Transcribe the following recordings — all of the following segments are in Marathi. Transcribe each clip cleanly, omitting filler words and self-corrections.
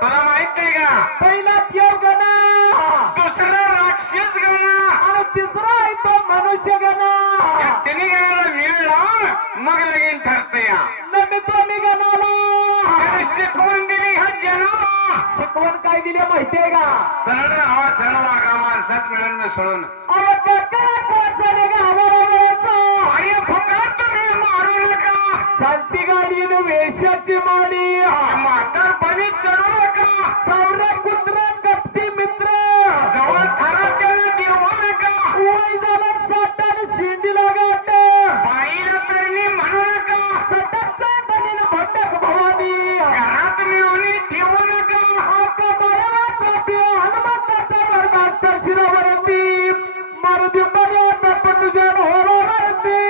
तुला माहित नाही का? पहिला देव गणा, दुसरा राक्षस गणा आणि तिसरा आहे तो मनुष्य गणा. या तिन्ही गणाला मिळ लावून मग लगीन ठरते या. नमितो मी गणाला त्याने शिकवण दिली ह्या जनाला. शिकवण काय दिली माहितीये का? सरळ हवा सरळ वागा माणसात मिळून मिसळून. अहो काका कोणाचा गावाला अरे फुकट तुम्ही मारू नका. चालती गाडी वेशाची माडी म्हातारपणी चढू नका. सावरा कुत्रा कपटी मित्र जवळ खरा त्याला देऊ नका. वय झाला साठाने शिंदीला गाठ बाईला तरी म्हणू नका. सटकचा बनीन भटक भवानी घरात मिळून ठेवू नका. आका बाळाचा पिया हनुमंताचा वर्गात शिरावरती मारुती पर्यंत पण तुझ्या होरावरती.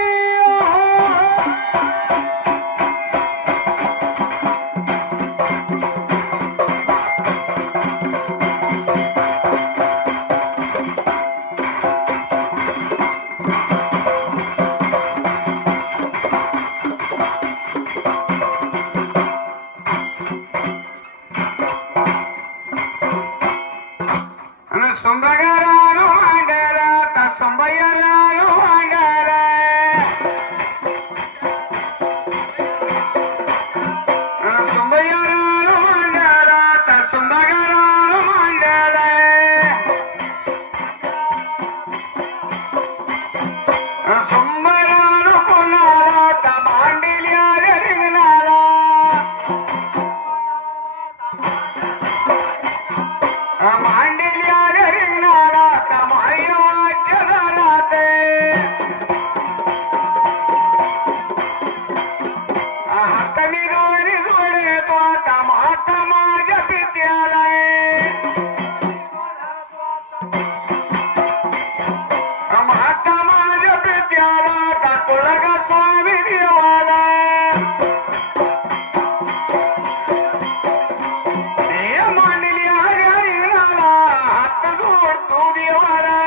सुंबगारानु मांडरा ता सुंबयारानु मांडरा. सुंबयारानु मांडरा ता सुंबगारानु मांडरा. सुंबरानु कोणाला ता मांडल्या रिंगणाला. मांडल्या रिंगणाला ता मायवाच्या घरात. हाताने गौरी जोडे तो आता माता माझ्या विद्यालय. माता माझ्या विद्याला ता तुला स्वामी देवाला. मांडली हरी हरिणाला हात जोड तू देवाला.